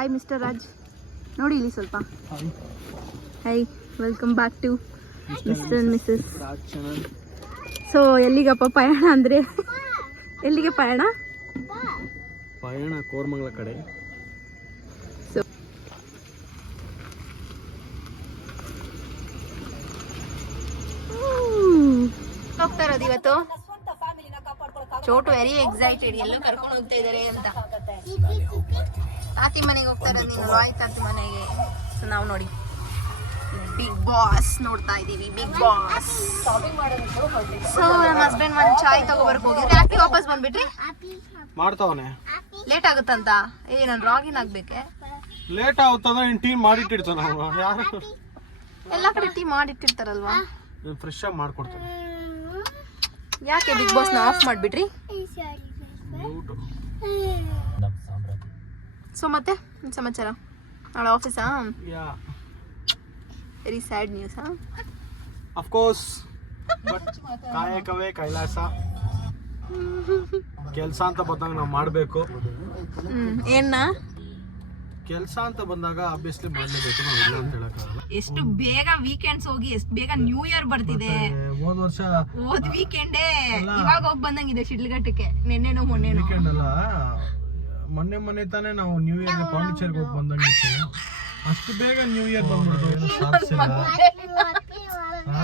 Hi mister Raj, ನೋಡಿ ಇಲ್ಲಿ ಸ್ವಲ್ಪ. Hi, welcome back to mister and missus. So ಎಲ್ಲಿಗಪ್ಪ ಪಯಣ ಅಂದರೆ ಎಲ್ಲಿಗೆ ಪಯಣ? ಪಯಣ ಕೋರ್ಮಂಗ್ಲ ಕಡೆ. ಸೊ ಹೋಗ್ತಾ ಇರೋದು ಇವತ್ತು. ಚೋಟು ವೆರಿ ಎಕ್ಸೈಟೆಡ್, ಎಲ್ಲೋ ಕರ್ಕೊಂಡು ಹೋಗ್ತಾ ಇದಾರೆ ಅಂತ. ತಾತಿ ಮನೆಗೆ ಹೋಗ್ತಾ ಇರೋದು ನೀನು, ರಾಯ್ ತಾತಿ ಮನೆಗೆ. ಸೊ ನಾವು ನೋಡಿ ಬಿಗ್ ಬಾಸ್ ನೋಡ್ತಾ ಇದೀವಿ. Bigg Boss. ಸೊ ನಮ್ಮ ಹಸ್ಬೆಂಡ್ ಒಂದು ಚಾಯ್ ತಗೋಬರ್ಕ್ ಹೋಗಿದ್ರೆ ಯಾಕೆ ವಾಪಸ್ ಬಂದ್ಬಿಟ್ರಿ? ಮಾಡ್ತಾವನೆ ಲೇಟ್ ಆಗುತ್ತಂತ. ನಾನು ರಾಗಿನ್ ಆಗ್ಬೇಕೆ? ಲೇಟ್ ಆಗುತ್ತಂದ್ರೆ ನೀನು ಟೀ ಮಾಡಿಟ್ಟಿರ್ತಾನ ಯಾರು? ಎಲ್ಲ ಕಡೆ ಟೀ ಮಾಡಿಟ್ಟಿರ್ತಾರಲ್ವಾ? ಫ್ರೆಶ್ ಆಗಿ ಮಾಡ್ಕೊಡ್ತಾನೆ. ಯಾಕೆ ಬಿಗ್ ಬಾಸ್ ನ ಆಫ್ ಮಾಡ್ಬಿಟ್ರಿ? ಸೊ ಮತ್ತೆ ಸಮಾಚಾರ? ನಾಳೆ ಆಫೀಸಾ? Very sad news. Of course, but ಕಾಯಕವೇ ಕೈಲಾಸ. ಕೆಲಸ ಅಂತ ಬಂದಾಗ ನಾವು ಮಾಡಬೇಕು. ಏನ್ನ ಕೆಲಸ ಅಂತ ಬಂದಾಗ ಆಬ್ವಿಯಸ್ಲಿ ಮಾಡಲೇಬೇಕು, ನಾವು ಇಲ್ಲ ಅಂತ ಹೇಳಕ್ಕಾಗಲ್ಲ. ಎಷ್ಟು ಬೇಗ ವೀಕೆಂಡ್ಸ್ ಹೋಗಿ ಎಷ್ಟು ಬೇಗ ನ್ಯೂ ಇಯರ್ ಬರ್ತಿದೆ. ಹೋದ್ ವೀಕೆಂಡೇ ಇವಾಗ ಹೋಗಿ ಬಂದಂಗಿದೆ ಶಿಡ್ಲಘಟ್ಟಕ್ಕೆ. ನೆನ್ನೆನೋ ಮೊನ್ನೆನೋ ವೀಕೆಂಡ್ ಅಲ್ಲ, ಮೊನ್ನೆ ತಾನೇ ನಾವು ನ್ಯೂ ಇಯರ್ ಪಾಂಡಿಚೇರಿಗೆ ಹೋಗಿ ಬಂದಂಗಿತ್ತು. ಅಷ್ಟು ಬೇಗ ನ್ಯೂ ಇಯರ್ ಬಂದ್ಬಿಡ್ತು.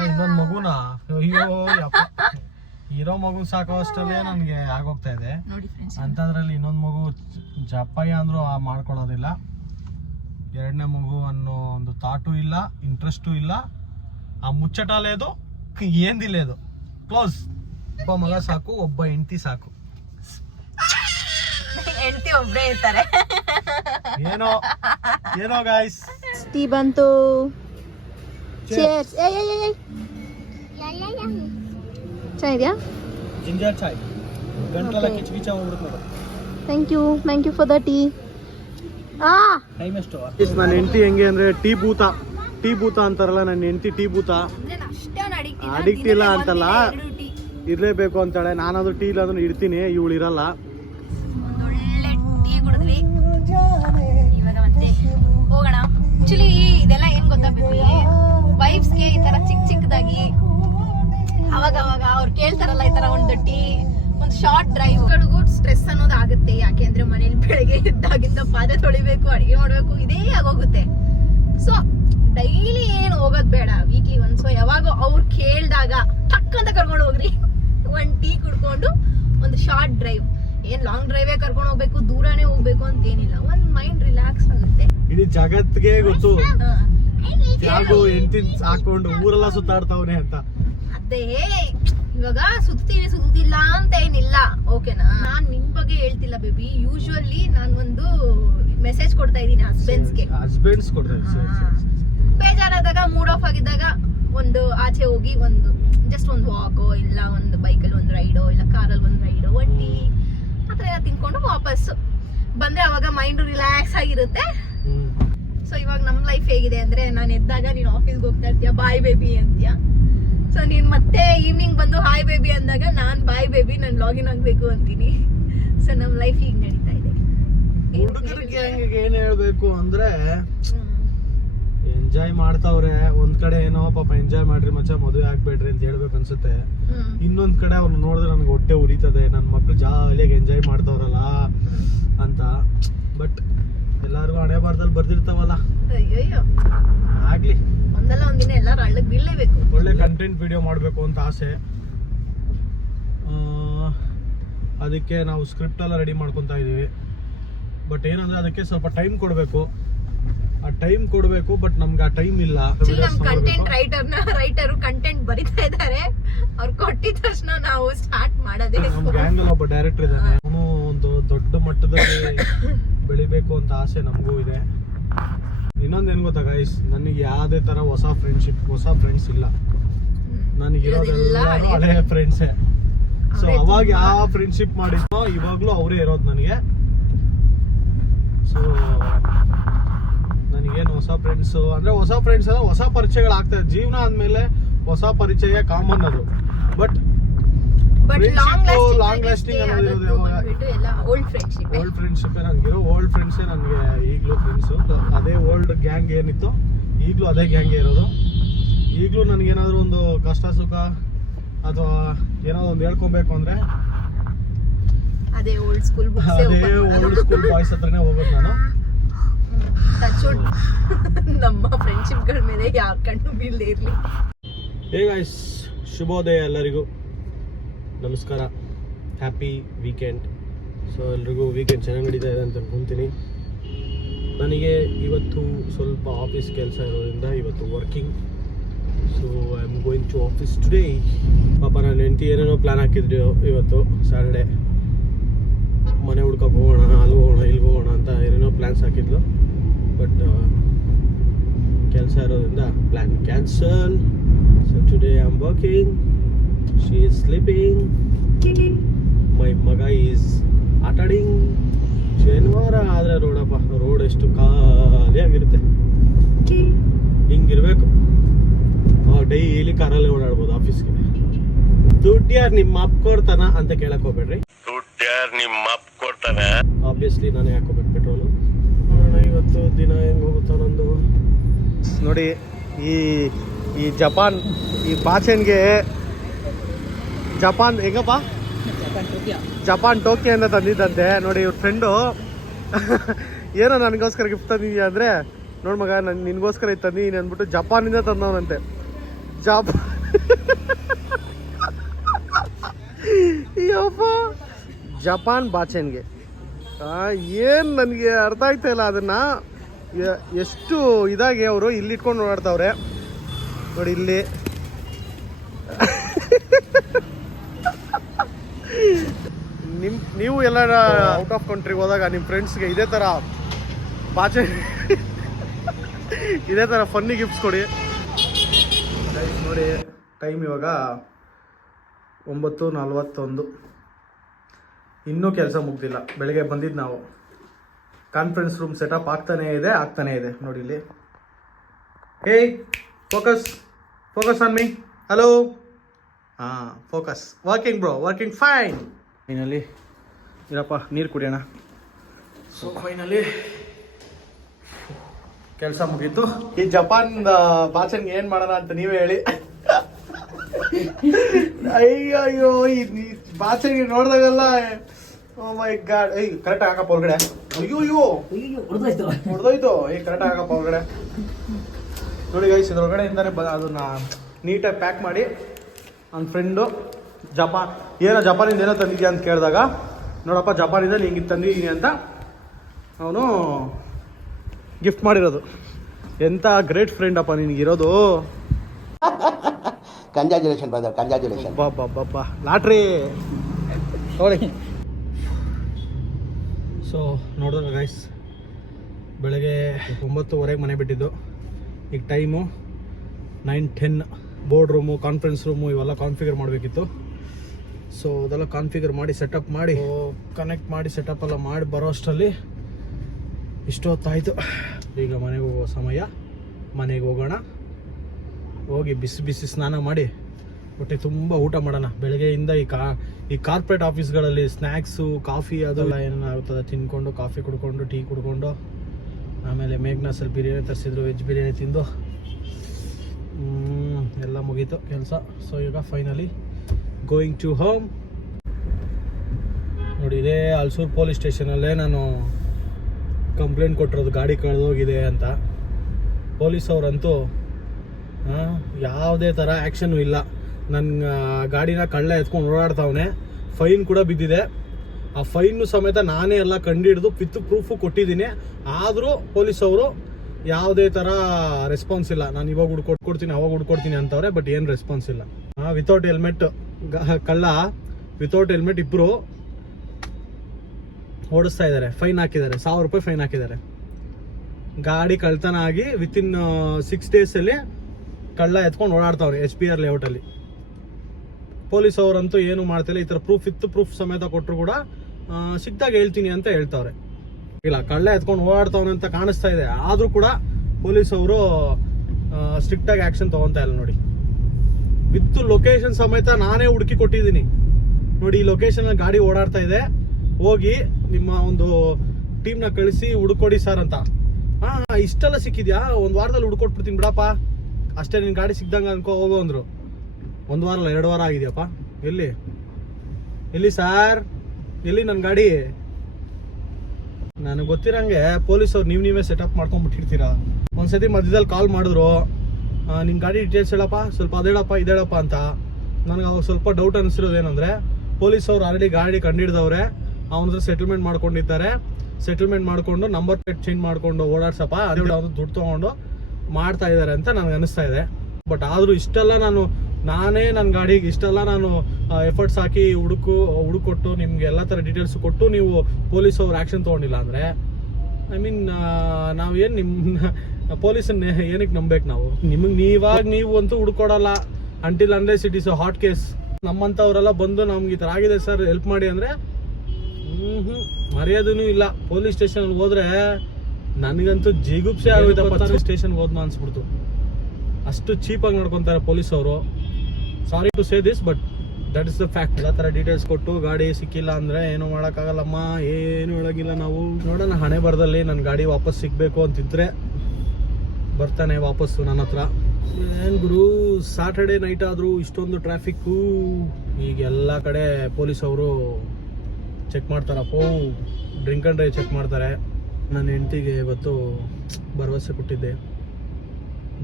ಇನ್ನೊಂದು ಮಗುನ ಅಯ್ಯೋ ಇರೋ ಮಗು ಸಾಕೋ ಅಷ್ಟಲ್ಲೇ ನನಗೆ ಆಗೋಗ್ತಾ ಇದೆ. ಅಂಥದ್ರಲ್ಲಿ ಇನ್ನೊಂದು ಮಗು ಜಪಾಯ ಅಂದ್ರೂ ಮಾಡ್ಕೊಳ್ಳೋದಿಲ್ಲ. ಎರಡನೇ ಮಗು ಅನ್ನೋ ಒಂದು ಥಾಟು ಇಲ್ಲ, ಇಂಟ್ರೆಸ್ಟು ಇಲ್ಲ. ಆ ಮುಚ್ಚಟಾಲೇದು ಏನಿಲ್ಲೇದು ಕ್ಲೋಸ್. ಒಬ್ಬ ಮಗ ಸಾಕು, ಒಬ್ಬ ಹೆಂಡತಿ ಸಾಕು. ಹೆಂಡತಿ ಒಬ್ಬರೇ ಇರ್ತಾರೆ. ಏನೋ ಗಾಯ್ಸ್, ಟೀ ಬಂತು. ಚೇರ್ಸ್. ಚೆನ್ನಾಗಿದ್ಯಾ? ಜಿಂಜರ್ ಚಾಯ್. ಗಂಟೆಲ್ಲ ಕಿಚಕಿಚ ಹೋಗ್ಬಿಡುತ್ತೆ. Thank you for the tea. Time ಎಷ್ಟು? ನನ್ನ ಹೆಂಡತಿ ಹೆಂಗೆ ಅಂದ್ರೆ ಟೀ ಭೂತ ಅಂತಾರಲ್ಲ, ನನ್ನ ಹೆಂಡತಿ ಟೀ ಭೂತ. ಅಡಿಕ್ಟ್ ಇಲ್ಲ ಅಂತಲ್ಲ, ಇರ್ಲೇಬೇಕು ಅಂತಾಳೆ. ನಾನಾದ್ರೂ ಟೀ ಇಲ್ಲ ಅಂದ್ರೆ ಇಡ್ತೀನಿ, ಇವಳು ಇರಲ್ಲ. ಒಳ್ಳೆ ಟೀ ಕುಡಿದ್ವಿ, ಇವಾಗ ಮತ್ತೆ ಹೋಗೋಣ. ಆಕ್ಚುಲಿ ಇದೆಲ್ಲ ಏನ್ ಗೊತ್ತಾ, ವೈಫ್ಸ್ಗೆ ಈ ತರ ಚಿಕ್ಕದಾಗಿ ಅವಾಗ ಅವ್ರು ಕೇಳ್ತಾರಲ್ಲ, ಈ ತರ ಒಂದು ಟೀ, ಒಂದು ಶಾರ್ಟ್ ಡ್ರೈವ್ ಗಳಿಗೂ ಸ್ಟ್ರೆಸ್ ಅನ್ನೋದು ಆಗುತ್ತೆ. ಯಾಕೆಂದ್ರೆ ಮನೇಲಿ ಬೆಳಗ್ಗೆ ಎದ್ದಾಗಿಂದ ಪಾದ ತೊಳಿಬೇಕು, ಅಡಿಗೆ ಮಾಡ್ಬೇಕು, ಇದೇ ಆಗೋಗುತ್ತೆ. ಸೊ ಡೈಲಿ ಏನು ಹೋಗೋದ್ ಬೇಡ, ವೀಕ್ಲಿ ಒನ್ಸ್ ಯಾವಾಗ ಅವ್ರು ಕೇಳ್ದಾಗ ಟಕ್ ಅಂತ ಕರ್ಕೊಂಡು ಹೋಗ್ರಿ. ಒಂದ್ ಟೀ ಕುಡ್ಕೊಂಡು ಒಂದು ಶಾರ್ಟ್ ಡ್ರೈವ್. ಏನ್ ಲಾಂಗ್ ಡ್ರೈವೇ ಕರ್ಕೊಂಡು ಹೋಗ್ಬೇಕು, ದೂರನೇ ಹೋಗ್ಬೇಕು ಅಂತ ಏನಿಲ್ಲ. ಒಂದ್ ಮೈಂಡ್ ರಿಲ್ಯಾಕ್ಸ್ ಆಗುತ್ತೆ. ಇಡೀ ಜಗತ್ಗೆ ಗೊತ್ತು ಯಾಕೋ ಹೆಂಡತಿ ಹಾಕೊಂಡು ಊರೆಲ್ಲ ಸುತ್ತಾಡ್ತಾವನೆ ಅಂತ. ಅದೇ ಇವಾಗ ಸುತ್ತಿಲ್ಲ ಅಂತ ಏನಿಲ್ಲ, ಓಕೆನಾ? ನಾನ್ ನಿಮ್ ಬಗ್ಗೆ ಹೇಳ್ತಿಲ್ಲ ಬೇಬಿ. ಯೂಶುವಲಿ ನಾನ್ ಒಂದು ಮೆಸೇಜ್ ಕೊಡ್ತಾ ಇದೀನಿ ಹಸ್ಬೆಂಡ್ಸ್ ಬೇಜಾರಾದಾಗ, ಮೂಡ್ ಆಫ್ ಆಗಿದ್ದಾಗ ಒಂದು ಆಚೆ ಹೋಗಿ ಒಂದು ಜಸ್ಟ್ ಒಂದು ವಾಕೋ, ಇಲ್ಲ ಒಂದು ಬೈಕಲ್ಲಿ ಒಂದು ರೈಡೋ, ಇಲ್ಲ ಕಾರಲ್ಲಿ ಒಂದು ರೈಡೋ, ಒಂದು ಟೀ ಆತರ ಎಲ್ಲ ತಿನ್ಕೊಂಡು ವಾಪಸ್ ಬಂದ್ರೆ ಅವಾಗ ಮೈಂಡ್ ರಿಲ್ಯಾಕ್ಸ್ ಆಗಿರುತ್ತೆ. ಸೊ ಇವಾಗ ನಮ್ ಲೈಫ್ ಹೇಗಿದೆ ಅಂದ್ರೆ, ನಾನು ಎದ್ದಾಗ ನೀನ್ ಆಫೀಸ್ಗೆ ಹೋಗ್ತಾ ಇರ್ತೀಯ, ಬಾಯ್ ಬೇಬಿ ಅಂತೀಯ. ಸೊ ನೀನ್ ಮತ್ತೆ ಈವ್ನಿಂಗ್ ಬಂದು ಹಾಯ್ ಬೇಬಿ ಅಂದಾಗ ನಾನ್ ಬಾಯ್ ಬೇಬಿ, ನಾನು ಲಾಗಿನ್ ಆಗ್ಬೇಕು ಅಂತೀನಿ. ಸೊ ನಮ್ ಲೈಫ್ ಹೀಗ್ ನಡೀತಾ ಇದೆ. ಹುಡುಗರಿಗೆ ಏನ್ ಹೇಳ್ಬೇಕು ಅಂದ್ರೆ, ಎಂಜಾಯ್ ಮಾಡ್ತಾವ್ರೆ. ಒಂದ್ ಕಡೆ ಏನೋ ಪಾಪ ಎಂಜಾಯ್ ಮಾಡ್ರಿ ಮಚ್ಚ, ಮದುವೆ ಆಗ್ಬೇಡ್ರಿ ಅಂತ ಹೇಳ್ಬೇಕು ಅನ್ಸುತ್ತೆ. ಇನ್ನೊಂದ್ ಕಡೆ ಅವ್ರು ನೋಡಿದ್ರೆ ನನ್ಗೆ ಹೊಟ್ಟೆ ಉರಿತದೆ, ನನ್ ಮಕ್ಳು ಜಾಲಿಯಾಗಿ ಎಂಜಾಯ್ ಮಾಡ್ತಾವ್ರಲ್ಲ ಅಂತ. ಬಟ್ ಎಲ್ಲಾರ್ಗು ಹಣೆ ಬಾರದಲ್ಲಿ ಬರ್ದಿರ್ತಾವಲ್ಲ, ಅಯ್ಯೋ ಆಗ್ಲಿ, ಒಂದಲ್ಲ ಒಂದಿನ ಎಲ್ಲಾರು ಹಳ್ಳಕ್ ಬೀಳಲೇಬೇಕು. ಒಳ್ಳೆ ಕಂಟೆಂಟ್ ವಿಡಿಯೋ ಮಾಡ್ಬೇಕು ಅಂತ ಆಸೆ. ಅದಕ್ಕೆ ನಾವು ಸ್ಕ್ರಿಪ್ಟ್ ಎಲ್ಲ ರೆಡಿ ಮಾಡ್ಕೊತಾ ಇದೀವಿ. ಬಟ್ ಏನಂದ್ರೆ ಅದಕ್ಕೆ ಸ್ವಲ್ಪ ಟೈಮ್ ಕೊಡ್ಬೇಕು. ಬಟ್ ನಮ್ಗೆ ಆ ಟೈಮ್ ಇಲ್ಲ. ಕಂಟೆಂಟ್ ರೈಟರು ಕಂಟೆಂಟ್ ಬರಿತಾ ಇದ್ದಾರೆ, ಅವ್ರು ಕೊಟ್ಟಿದ ತಕ್ಷಣ ನಾವು ಸ್ಟಾರ್ಟ್ ಮಾಡೋದೇ. ನಮ್ ಗ್ಯಾಂಗ್ ಒಬ್ಬ ಡೈರೆಕ್ಟರ್ ಇದ್ದಾನೆ, ಅವನು ಒಂದು ದೊಡ್ಡ ಮಟ್ಟದಲ್ಲಿ ಬೆಳಿಬೇಕು ಅಂತ ಆಸೆ ನಮಗೂ ಇದೆ. ಇನ್ನೊಂದೇನು ಗೊತ್ತಾ ಗೈಸ್, ನನಗೆ ಯಾವುದೇ ತರ ಹೊಸ ಫ್ರೆಂಡ್ಸ್ ಇಲ್ಲ. ನನಗಿರೋದೆಲ್ಲ ಹಳೆ ಫ್ರೆಂಡ್ಸೇ. ಸೊ ಅವಾಗ ಯಾವ ಫ್ರೆಂಡ್ಶಿಪ್ ಮಾಡಿದ್ನೋ ಇವಾಗ್ಲೂ ಅವರೇ ಇರೋದು ನನಗೆ. ಸೊ ನನಗೇನು ಹೊಸ ಫ್ರೆಂಡ್ಸ್ ಅಂದ್ರೆ ಹೊಸ ಪರಿಚಯಗಳಾಗ್ತದೆ. ಜೀವನ ಅಂದಮೇಲೆ ಹೊಸ ಪರಿಚಯ ಕಾಮನ್ ಅದು. ಬಟ್ ಬಟ್ ಲಾಂಗ್ ಲಾಸ್ಟಿಂಗ್ ಅನ್ನೋದಿರೋದು ಬಂದ್ಬಿಟ್ಟು ಎಲ್ಲ ಓಲ್ಡ್ ಫ್ರೆಂಡ್ಶಿಪ್. ಓಲ್ಡ್ ಫ್ರೆಂಡ್ಶಿಪ್ ನನಗಿರೋ ಓಲ್ಡ್ ಫ್ರೆಂಡ್ಸೇ ನನಗೆ ಈಗಲೂ ಫ್ರೆಂಡ್ಸು. ಅದೇ ಓಲ್ಡ್ ಗ್ಯಾಂಗ್ ಏನಿತ್ತು ಈಗಲೂ ಅದೇ ಗ್ಯಾಂಗೇ ಇರೋದು. ಈಗಲೂ ನನಗೇನಾದರೂ ಒಂದು ಕಷ್ಟ ಸುಖ ಅಥವಾ ಏನಾದ್ರು ಒಂದು ಹೇಳ್ಕೊಬೇಕು ಅಂದರೆ ಅದೇ ಓಲ್ಡ್ ಸ್ಕೂಲ್ ಬಾಯ್ಸ್ ಹತ್ರನೇ ಹೋಗೋದು ನಾನು. ನಮ್ಮ ಫ್ರೆಂಡ್ಶಿಪ್ಗಳ ಮೇಲೆ ಯಾರ ಕಣ್ಣು ಬೀಳದೇ ಇರಲಿ. ಹೇ ಗೈಸ್, ಶುಭೋದಯ ಎಲ್ಲರಿಗೂ, ನಮಸ್ಕಾರ, ಹ್ಯಾಪಿ ವೀಕೆಂಡ್. ಸೊ ಎಲ್ರಿಗೂ ವೀಕೆಂಡ್ ಚೆನ್ನಾಗಿ ನಡೀತಾ ಇದೆ ಅಂತ ಅನ್ಕೊತೀನಿ. ನನಗೆ ಇವತ್ತು ಸ್ವಲ್ಪ ಆಫೀಸ್ ಕೆಲಸ ಇರೋದ್ರಿಂದ ಇವತ್ತು working. So I am going to office today. ಪಾಪ ನಾನು ಹೆಂಡತಿ ಏನೇನೋ ಪ್ಲ್ಯಾನ್ ಹಾಕಿದ್ರು ಇವತ್ತು ಸ್ಯಾಟರ್ಡೆ, ಮನೆ ಹುಡ್ಕಕ್ಕೆ ಹೋಗೋಣ, ಅಲ್ಲಿ ಹೋಗೋಣ, ಇಲ್ಲಿ ಹೋಗೋಣ ಅಂತ ಏನೇನೋ ಪ್ಲ್ಯಾನ್ಸ್ ಹಾಕಿದ್ಲು. ಬಟ್ ಕೆಲಸ ಇರೋದ್ರಿಂದ plan cancel. So today I am working, she is sleeping, my ಮಗ ಈಸ್ ಆಟಾಡಿಂಗ್. ಶನಿವಾರ ಆದರೆ ರೋಡ್ ಎಷ್ಟು ಖಾಲಿಯಾಗಿರುತ್ತೆ. ಹಿಂಗಿರ್ಬೇಕು, ಡೈಲಿ ಕಾರಲ್ಲಿ ಓಡಾಡ್ಬೋದು ಆಫೀಸ್ಗೆ. ದುಡ್ಡು ಯಾರು ನಿಮ್ಮ ಅಪ್ಪ ಕೊಡ್ತಾನ ಅಂತ ಕೇಳಕ್ ಹೋಗ್ಬೇಡ್ರಿ. ದುಡ್ಡು ಯಾರು ನಿಮ್ಮ ಅಪ್ಪ ಕೊಡ್ತಾನೆ, ಆಬ್ವಿಯಸ್ಲಿ ನಾನೇ ಹಾಕೋಬೇಕು ಪೆಟ್ರೋಲು. ಇವತ್ತು ದಿನ ಹೆಂಗೆ ಹೋಗುತ್ತೋ ನಂದು ನೋಡಿ. ಈ ಜಪಾನ್, ಈ ಬಾಚೆನ್ಗೆ ಜಪಾನ್ ಹೆಂಗಪ್ಪ, ಜಪಾನ್ ಟೋಕಿಯೋ ಅಂತ ತಂದಿದ್ದಂತೆ ನೋಡಿ. ಇವ್ರ ಫ್ರೆಂಡು ಏನೋ ನನಗೋಸ್ಕರ ಗಿಫ್ಟ್ ತಂದಿದ್ಯಾ ಅಂದರೆ, ನೋಡಿ ಮಗ ನಾನು ನಿನಗೋಸ್ಕರ ಇದು ತಂದಿದ್ದೀನಿ ಅಂದ್ಬಿಟ್ಟು ಜಪಾನಿಂದ ತಂದವನಂತೆ. ಜಪಾನ್ ಬಾಚೆನ್ಗೆ ಏನು ನನಗೆ ಅರ್ಥ ಆಗ್ತಾ ಇಲ್ಲ. ಅದನ್ನು ಎಷ್ಟು ಇದಾಗಿ ಅವರು ಇಲ್ಲಿ ಇಟ್ಕೊಂಡು ಓಡಾಡ್ತಾವ್ರೆ ನೋಡಿ. ಇಲ್ಲಿ ನೀವು ಎಲ್ಲ ಔಟ್ ಆಫ್ ಕಂಟ್ರಿಗೆ ಹೋದಾಗ ನಿಮ್ಮ ಫ್ರೆಂಡ್ಸ್ಗೆ ಇದೇ ಥರ ಇದೇ ಥರ ಫನ್ನಿ ಗಿಫ್ಟ್ಸ್ ಕೊಡಿ ನೋಡಿ. ಟೈಮ್ ಇವಾಗ 9:41. ಇನ್ನೂ ಕೆಲಸ ಮುಗ್ದಿಲ್ಲ. ಬೆಳಗ್ಗೆ ಬಂದಿದ್ದು ನಾವು. ಕಾನ್ಫರೆನ್ಸ್ ರೂಮ್ ಸೆಟಪ್ ಆಗ್ತಾನೇ ಇದೆ ನೋಡಿ ಇಲ್ಲಿ. Hey focus on me. Hello, ಹಾಂ focus. Working bro, working fine. Finally ಇರಪ್ಪ, ನೀರು ಕುಡಿಯೋಣ. ಸೊ ಫೈನಲಿ ಕೆಲಸ ಮುಗೀತು. ಈ ಜಪಾನ್ ಬಾಚನ್ಗೆ ಏನು ಮಾಡೋಣ ಅಂತ ನೀವೇ ಹೇಳಿ. ಅಯ್ಯೋ ಈ ಬಾಚನ್ಗೆ ನೋಡಿದಾಗೆಲ್ಲ ಓ ಮೈ ಗಾಡ್. ಕರೆಕ್ಟಾಗಿ ಹಾಕಪ್ಪ ಹೊರಗಡೆ. ಅಯ್ಯೋ ಹೊಡೆದೋಯ್ತು. ಕರೆಕ್ಟಾಗಿ ಹಾಕಪ್ಪ ಹೊರಗಡೆ ನೋಡಿ ಗೈಸ್. ಇದ್ರೊಳಗಡೆಯಿಂದಾನೆ ಅದನ್ನ ನೀಟಾಗಿ ಪ್ಯಾಕ್ ಮಾಡಿ ನನ್ನ ಫ್ರೆಂಡು ಜಪಾನಿಂದ ಏನೋ ತಂದಿದ್ಯಾ ಅಂತ ಕೇಳಿದಾಗ, ನೋಡಪ್ಪ ಜಪಾನಿಂದ ಹಿಂಗೆ ತಂದಿದ್ದೀನಿ ಅಂತ ಅವನು ಗಿಫ್ಟ್ ಮಾಡಿರೋದು. ಎಂಥ ಗ್ರೇಟ್ ಫ್ರೆಂಡ್ ಅಪ್ಪ ನಿನಗಿರೋದು. Congratulation brother, congratulation. ಬಾಬಾ ಲಾಟ್ರಿ ನೋಡಿ. ಸೊ ನೋಡಿದ್ರೆ ಗೈಸ್, ಬೆಳಗ್ಗೆ 9:30 ಮನೆ ಬಿಟ್ಟಿದ್ದು. ಈಗ time 9:10. Board room, conference room ಇವೆಲ್ಲ ಕಾನ್ಫಿಗರ್ ಮಾಡಬೇಕಿತ್ತು. ಸೊ ಅದೆಲ್ಲ ಕಾನ್ಫಿಗರ್ ಮಾಡಿ ಸೆಟಪ್ ಮಾಡಿ ಕನೆಕ್ಟ್ ಮಾಡಿ ಸೆಟಪ್ ಎಲ್ಲ ಮಾಡಿ ಬರೋ ಅಷ್ಟರಲ್ಲಿ ಇಷ್ಟೊತ್ತಾಯಿತು. ಈಗ ಮನೆಗೆ ಹೋಗೋ ಸಮಯ. ಮನೆಗೆ ಹೋಗೋಣ, ಹೋಗಿ ಬಿಸಿ ಸ್ನಾನ ಮಾಡಿ ಹೊಟ್ಟೆ ತುಂಬ ಊಟ ಮಾಡೋಣ. ಬೆಳಗ್ಗೆಯಿಂದ ಈ ಕಾರ್ಪೊರೇಟ್ ಆಫೀಸ್ಗಳಲ್ಲಿ ಸ್ನ್ಯಾಕ್ಸು, ಕಾಫಿ ಅದೆಲ್ಲ ಏನೇನು ಆಗುತ್ತದೆ ತಿನ್ಕೊಂಡು, ಕಾಫಿ ಕುಡ್ಕೊಂಡು, ಟೀ ಕುಡ್ಕೊಂಡು, ಆಮೇಲೆ ಮೇಘ್ನಾಸಲ್ಲಿ ಬಿರಿಯಾನಿ ತರಿಸಿದ್ರು, ವೆಜ್ ಬಿರಿಯಾನಿ ತಿಂದು ಎಲ್ಲ ಮುಗೀತು ಕೆಲಸ. ಸೊ ಈಗ ಫೈನಲಿ ಗೋಯಿಂಗ್ ಟು ಹೋಮ್. ನೋಡಿ, ಇದೇ ಹಲ್ಸೂರು ಪೊಲೀಸ್ ಸ್ಟೇಷನಲ್ಲೇ ನಾನು ಕಂಪ್ಲೇಂಟ್ ಕೊಟ್ಟಿರೋದು ಗಾಡಿ ಕಳೆದೋಗಿದೆ ಅಂತ. ಪೊಲೀಸ್ ಅವರಂತೂ ಯಾವುದೇ ಥರ ಆ್ಯಕ್ಷನು ಇಲ್ಲ. ನನ್ನ ಗಾಡಿನ ಕಳ್ಳ ಎತ್ಕೊಂಡು ಓಡಾಡ್ತಾವನೆ. ಫೈನ್ ಕೂಡ ಬಿದ್ದಿದೆ. ಆ ಫೈನು ಸಮೇತ ನಾನೇ ಎಲ್ಲ ಕಂಡುಹಿಡಿದು ವಿತ್ ಪ್ರೂಫು ಕೊಟ್ಟಿದ್ದೀನಿ. ಆದರೂ ಪೊಲೀಸ್ ಅವರು ಯಾವುದೇ ಥರ ರೆಸ್ಪಾನ್ಸ್ ಇಲ್ಲ. ನಾನು ಇವಾಗ ಹುಡ್ಕೊಡ್ತೀನಿ, ಅವಾಗ ಹುಡ್ಕೊಡ್ತೀನಿ ಅಂತವ್ರೆ, ಬಟ್ ಏನು ರೆಸ್ಪಾನ್ಸ್ ಇಲ್ಲ. ವಿತೌಟ್ ಹೆಲ್ಮೆಟ್ ಕಳ್ಳ, ವಿತೌಟ್ ಹೆಲ್ಮೆಟ್ ಇಬ್ಬರು ಓಡಿಸ್ತಾ ಇದ್ದಾರೆ. ಫೈನ್ ಹಾಕಿದ್ದಾರೆ, 1000 ರೂಪಾಯಿ ಫೈನ್ ಹಾಕಿದ್ದಾರೆ. ಗಾಡಿ ಕಳ್ತನ ಆಗಿ ವಿತಿನ್ 6 ಡೇಸಲ್ಲಿ ಕಳ್ಳ ಎತ್ಕೊಂಡು ಓಡಾಡ್ತಾವ್ರೆ SPR ಲೇಔಟಲ್ಲಿ. ಪೊಲೀಸ್ ಅವರಂತೂ ಏನು ಮಾಡ್ತಿಲ್ಲ. ಈ ಥರ ಪ್ರೂಫ್ ಸಮೇತ ಕೊಟ್ಟರು ಕೂಡ ಸಿಕ್ತಾಗ ಹೇಳ್ತೀನಿ ಅಂತ ಹೇಳ್ತಾವ್ರೆ. ಇಲ್ಲ, ಕಳ್ಳ ಎತ್ಕೊಂಡು ಓಡಾಡ್ತಾವನೆ ಅಂತ ಕಾಣಿಸ್ತಾ ಇದೆ. ಆದರೂ ಕೂಡ ಪೊಲೀಸ್ ಅವರು ಸ್ಟ್ರಿಕ್ಟಾಗಿ ಆ್ಯಕ್ಷನ್ ತೊಗೊತಾ ಇಲ್ಲ ನೋಡಿ. ವಿತ್ ಲೊಕೇಶನ್ ಸಮೇತ ನಾನೇ ಹುಡುಕಿ ಕೊಟ್ಟಿದ್ದೀನಿ. ನೋಡಿ ಈ ಲೊಕೇಶನ್ ಅಲ್ಲಿ ಗಾಡಿ ಓಡಾಡ್ತಾ ಇದೆ, ಹೋಗಿ ನಿಮ್ಮ ಒಂದು ಟೀಮ್ನ ಕಳಿಸಿ ಹುಡುಕೊಡಿ ಸರ್ ಅಂತ. ಹಾ ಇಷ್ಟೆಲ್ಲ ಸಿಕ್ಕಿದ್ಯಾ, ಒಂದು ವಾರದಲ್ಲಿ ಹುಡ್ಕೊಟ್ಬಿಡ್ತೀನಿ ಬಿಡಪ್ಪ, ಅಷ್ಟೇ ನಿನ್ ಗಾಡಿ ಸಿಕ್ದಂಗ ಅನ್ಕೋ ಹೋಗೋ ಅಂದ್ರು. 1 ವಾರ ಅಲ್ಲ 2 ವಾರ ಆಗಿದ್ಯಪ್ಪ. ಎಲ್ಲಿ ಸಾರ್, ಎಲ್ಲಿ ನನ್ನ ಗಾಡಿ? ನನಗೆ ಗೊತ್ತಿರಂಗೆ ಪೊಲೀಸ್ ಅವ್ರು ನೀವೇ ಸೆಟಪ್ ಮಾಡ್ಕೊಂಡ್ಬಿಟ್ಟಿರ್ತೀರಾ. ಒಂದ್ಸತಿ ಮಧ್ಯದಲ್ಲಿ ಕಾಲ್ ಮಾಡಿದ್ರು, ನಿನ್ ಗಾಡಿ ಡೀಟೇಲ್ಸ್ ಹೇಳಪ್ಪ, ಸ್ವಲ್ಪ ಅದೇಳಪ್ಪ ಇದೇಳಪ್ಪ ಅಂತ. ನನಗೆ ಅವಾಗ ಸ್ವಲ್ಪ ಡೌಟ್ ಅನಿಸಿರೋದೇನಂದ್ರೆ, ಪೊಲೀಸ್ ಅವ್ರು ಆಲ್ರೆಡಿ ಗಾಡಿ ಕಂಡಿಡ್ದವ್ರೆ, ಅವನ ಸೆಟಲ್ಮೆಂಟ್ ಮಾಡ್ಕೊಂಡಿದ್ದಾರೆ, ಸೆಟಲ್ಮೆಂಟ್ ಮಾಡ್ಕೊಂಡು ನಂಬರ್ ಪ್ಲೇಟ್ ಚೇಂಜ್ ಮಾಡ್ಕೊಂಡು ಓಡಾಡ್ಸಪ್ಪ, ಅದೇ ದುಡ್ಡು ತೊಗೊಂಡು ಮಾಡ್ತಾ ಇದ್ದಾರೆ ಅಂತ ನನಗೆ ಅನಿಸ್ತಾ ಇದೆ. ಬಟ್ ಆದರೂ ಇಷ್ಟೆಲ್ಲ ನಾನೇ ನನ್ನ ಗಾಡಿಗೆ ಇಷ್ಟೆಲ್ಲ ನಾನು ಎಫರ್ಟ್ಸ್ ಹಾಕಿ ಹುಡುಕೊಟ್ಟು ನಿಮ್ಗೆ ಎಲ್ಲ ಥರ ಡೀಟೇಲ್ಸ್ ಕೊಟ್ಟು ನೀವು ಪೊಲೀಸ್ ಅವ್ರು ಆ್ಯಕ್ಷನ್ ತೊಗೊಂಡಿಲ್ಲ ಅಂದರೆ, ಐ ಮೀನ್ ನಾವೇನು ನಿಮ್ಮ ಪೊಲೀಸನ್ನ ಏನಕ್ಕೆ ನಂಬೇಕು ನಾವು? ನೀವು ಅಂತೂ ಹುಡ್ಕೊಡಲ್ಲ until unless it is a hot case. ನಮ್ಮಂಥವ್ರೆಲ್ಲ ಬಂದು ನಮ್ಗೆ ಈ ಥರ ಆಗಿದೆ ಸರ್ ಹೆಲ್ಪ್ ಮಾಡಿ ಅಂದರೆ ಮರ್ಯಾದೂ ಇಲ್ಲ. ಪೊಲೀಸ್ ಸ್ಟೇಷನ್ ಹೋದ್ರೆ ನನಗಂತೂ ಜಿಗುಪ್ಸೆ ಆಗೋಯ್ತಪ್ಪ. ಸ್ಟೇಷನ್ಗೆ ಹೋದ್ನ ಅನ್ಸ್ಬಿಡ್ತು, ಅಷ್ಟು ಚೀಪಾಗಿ ನೋಡ್ಕೊತಾರೆ ಪೊಲೀಸ್ ಅವರು. Sorry to say this, but that is the fact. ಎಲ್ಲ ಥರ ಡೀಟೇಲ್ಸ್ ಕೊಟ್ಟು ಗಾಡಿ ಸಿಕ್ಕಿಲ್ಲ ಅಂದರೆ ಏನೂ ಮಾಡೋಕ್ಕಾಗಲ್ಲಮ್ಮ, ಏನು ಹೇಳೋಂಗಿಲ್ಲ ನಾವು. ನೋಡೋಣ ಹಣೆ ಬರದಲ್ಲಿ ನನ್ನ ಗಾಡಿ ವಾಪಸ್ ಸಿಗಬೇಕು ಅಂತಿದ್ರೆ ಬರ್ತಾನೆ ವಾಪಸ್ಸು ನನ್ನ ಹತ್ರ. ಏನು ಗುರು, ಸಾಟರ್ಡೆ ನೈಟ್ ಆದರೂ ಇಷ್ಟೊಂದು ಟ್ರಾಫಿಕ್ಕು. ಈಗ ಎಲ್ಲ ಕಡೆ ಪೊಲೀಸ್ ಅವರು ಚೆಕ್ ಮಾಡ್ತಾರಪ್ಪ, ಡ್ರಿಂಕ್ ಆ್ಯಂಡ್ ಡ್ರೈವ್ ಚೆಕ್ ಮಾಡ್ತಾರೆ. ನನ್ನ ಹೆಂಡ್ತಿಗೆ ಇವತ್ತು ಭರವಸೆ ಕೊಟ್ಟಿದ್ದೆ,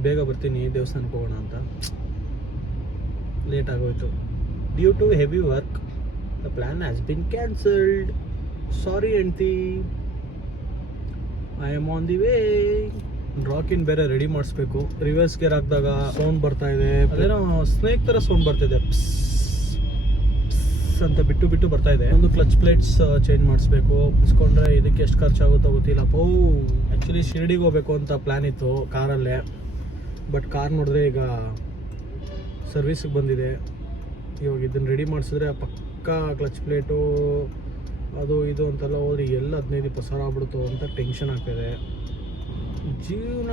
ಬೇಗ ಬರ್ತೀನಿ ದೇವಸ್ಥಾನಕ್ಕೆ ಹೋಗೋಣ ಅಂತ. ಲೇಟ್ ಆಗೋಯ್ತು. Due to heavy work the plan has been cancelled. Sorry ಹೆಂಡ್ತಿ, I am on the way. ರಾಕಿನ್ ಬೇರೆ ರೆಡಿ ಮಾಡಿಸ್ಬೇಕು. ರಿವರ್ಸ್ ಗೇರ್ ಹಾಕಿದಾಗ ಸೌಂಡ್ ಬರ್ತಾ ಇದೆ, ಅದೇನೋ ಸ್ನೇಕ್ ಥರ ಸೌಂಡ್ ಬರ್ತಿದೆ, ಪ್ಸ್ ಅಂತ ಬಿಟ್ಟು ಬರ್ತಾ ಇದೆ. ಒಂದು ಕ್ಲಚ್ ಪ್ಲೇಟ್ಸ್ ಚೇಂಜ್ ಮಾಡಿಸ್ಬೇಕು. ಇಸ್ಕೊಂಡ್ರೆ ಇದಕ್ಕೆ ಎಷ್ಟು ಖರ್ಚಾಗುತ್ತೋ ಗೊತ್ತಿಲ್ಲಪ್ಪ. ಆ್ಯಕ್ಚುಲಿ ಶಿರ್ಡಿಗೆ ಹೋಗ್ಬೇಕು ಅಂತ ಪ್ಲ್ಯಾನ್ ಇತ್ತು ಕಾರಲ್ಲೇ, ಬಟ್ ಕಾರ್ ನೋಡಿದ್ರೆ ಈಗ ಸರ್ವಿಸಿಗೆ ಬಂದಿದೆ. ಇವಾಗ ಇದನ್ನು ರೆಡಿ ಮಾಡಿಸಿದ್ರೆ ಪಕ್ಕಾ ಕ್ಲಚ್ ಪ್ಲೇಟು ಅದು ಇದು ಅಂತೆಲ್ಲ ಹೋದ್ರೆ ಎಲ್ಲ 15-20 ಸಾವಿರ ಆಗ್ಬಿಡ್ತು ಅಂತ ಟೆನ್ಷನ್ ಆಗ್ತಾಯಿದೆ. ಜೀವನ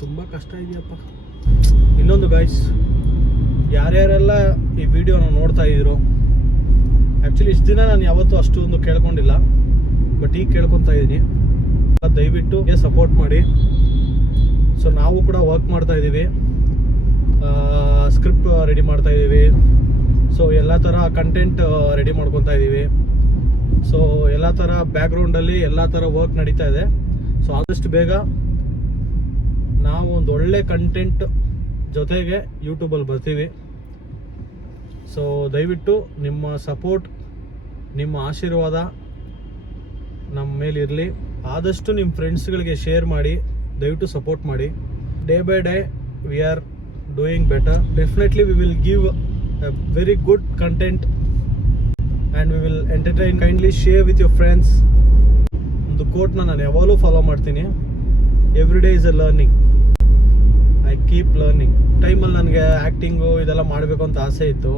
ತುಂಬ ಕಷ್ಟ ಇದೆಯಪ್ಪ. ಇನ್ನೊಂದು ಗೈಸ್, ಯಾರ್ಯಾರೆಲ್ಲ ಈ ವಿಡಿಯೋನ ನೋಡ್ತಾ ಇದ್ರು, ಆ್ಯಕ್ಚುಲಿ ಇಷ್ಟು ದಿನ ನಾನು ಯಾವತ್ತೂ ಅಷ್ಟೊಂದು ಕೇಳ್ಕೊಂಡಿಲ್ಲ, ಬಟ್ ಈಗ ಕೇಳ್ಕೊತಾ ಇದ್ದೀನಿ. ದಯವಿಟ್ಟು ಸಪೋರ್ಟ್ ಮಾಡಿ. ಸೊ ನಾವು ಕೂಡ ವರ್ಕ್ ಮಾಡ್ತಾ ಇದ್ದೀವಿ, ಸ್ಕ್ರಿಪ್ಟ್ ರೆಡಿ ಮಾಡ್ತಾ ಇದ್ದೀವಿ. ಸೊ ಎಲ್ಲ ಥರ ಕಂಟೆಂಟ್ ರೆಡಿ ಮಾಡ್ಕೊತಾ ಇದ್ದೀವಿ. ಸೊ ಎಲ್ಲ ಥರ ಬ್ಯಾಕ್ಗ್ರೌಂಡಲ್ಲಿ ಎಲ್ಲ ಥರ ವರ್ಕ್ ನಡೀತಾ ಇದೆ. ಸೊ ಆದಷ್ಟು ಬೇಗ ನಾವು ಒಂದು ಒಳ್ಳೆ ಕಂಟೆಂಟ್ ಜೊತೆಗೆ ಯೂಟ್ಯೂಬಲ್ಲಿ ಬರ್ತೀವಿ. ಸೊ ದಯವಿಟ್ಟು ನಿಮ್ಮ ಸಪೋರ್ಟ್, ನಿಮ್ಮ ಆಶೀರ್ವಾದ ನಮ್ಮ ಮೇಲಿರಲಿ. ಆದಷ್ಟು ನಿಮ್ಮ ಫ್ರೆಂಡ್ಸ್ಗಳಿಗೆ ಶೇರ್ ಮಾಡಿ, ದಯವಿಟ್ಟು ಸಪೋರ್ಟ್ ಮಾಡಿ. Day by day we are doing better. Definitely we will give a very good content and we will entertain. Kindly share with your friends. ಒಂದು ಕೋಟ್ನ ನಾನು ಯಾವಾಗಲೂ ಫಾಲೋ ಮಾಡ್ತೀನಿ, every day is a learning. I keep learning. ಟೈಮಲ್ಲಿ ನನಗೆ acting ಇದೆಲ್ಲ ಮಾಡಬೇಕು ಅಂತ ಆಸೆ ಇತ್ತು.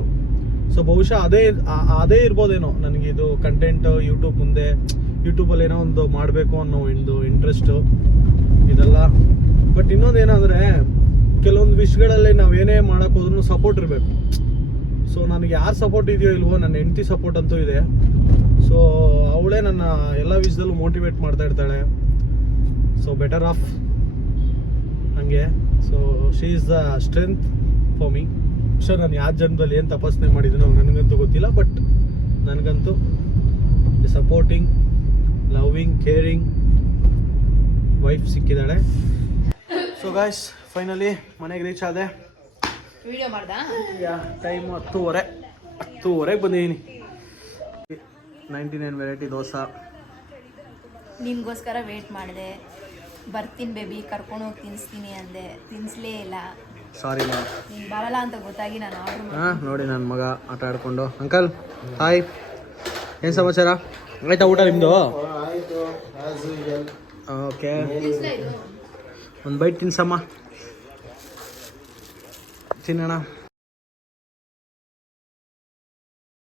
ಸೊ ಬಹುಶಃ ಅದೇ ಇರ್ಬೋದೇನೋ ನನಗೆ ಇದು ಕಂಟೆಂಟ್ ಯೂಟ್ಯೂಬಲ್ಲಿ ಏನೋ ಒಂದು ಮಾಡಬೇಕು ಅನ್ನೋ ಒಂದು ಇಂಟ್ರೆಸ್ಟು ಇದೆಲ್ಲ. ಬಟ್ ಇನ್ನೊಂದೇನೆಂದರೆ, ಕೆಲವೊಂದು ವಿಷಯಗಳಲ್ಲಿ ನಾವೇನೇ ಮಾಡೋಕೆ ಹೋದ್ರೂ ಸಪೋರ್ಟ್ ಇರಬೇಕು. ಸೊ ನನಗೆ ಯಾರು ಸಪೋರ್ಟ್ ಇದೆಯೋ ಇಲ್ವೋ, ನನ್ನ ಹೆಂಡತಿ ಸಪೋರ್ಟ್ ಅಂತೂ ಇದೆ. ಸೊ ಅವಳೇ ನನ್ನ ಎಲ್ಲ ವಿಷಯದಲ್ಲೂ ಮೋಟಿವೇಟ್ ಮಾಡ್ತಾ ಇರ್ತಾಳೆ. ಸೊ ಬೆಟರ್ ಆಫ್ ಹಂಗೆ. So she is the strength for me. So ನಾನು ಯಾವ ಜನ್ಮದಲ್ಲಿ ಏನು ತಪಾಸಣೆ ಮಾಡಿದ್ದೀನೋ ನನಗಂತೂ ಗೊತ್ತಿಲ್ಲ, ಬಟ್ ನನಗಂತೂ ಸಪೋರ್ಟಿಂಗ್, ಲವಿಂಗ್, ಕೇರಿಂಗ್ ವೈಫ್ ಸಿಕ್ಕಿದ್ದಾಳೆ. ಸೊ ಗಾಯ್ಸ್, ಫೈನಲಿ ಮನೆಗೆ ರೀಚ್ ಆದೆ. ವಿಡಿಯೋ ಮಾಡ್ದ ಟೈಮ್ 10:30ಗೆ ಬಂದಿದ್ದೀನಿ. 99 ವೆರೈಟಿ ದೋಸೆ ನಿಮಗೋಸ್ಕರ ವೇಟ್ ಮಾಡಿದೆ. ಬರ್ತೀನಿ ಬೇಬಿ, ಕರ್ಕೊಂಡೋಗಿ ತಿನ್ನಿಸ್ತೀನಿ ಅಂದೆ, ತಿನ್ನಿಸ್ಲೇ ಇಲ್ಲ. ಸಾರಿ ಮಾ, ನೀನು ಬರಲ್ಲ ಅಂತ ಗೊತ್ತಾಗಿ ನಾನು ಆರ್ಡ್ರ್ ಮಾಡಿ. ನೋಡಿ ನನ್ನ ಮಗ ಆಟ ಆಡ್ಕೊಂಡು. ಅಂಕಲ್ ಹಾಯ್, ಏನು ಸಮಾಚಾರ? ಆಯ್ತಾ ಊಟ ನಿಮ್ಮದು? ಓಕೆ, ಒಂದು ಬೈಟ್ ತಿನ್ಸಮ್ಮ, ತಿನ್ನೋಣ.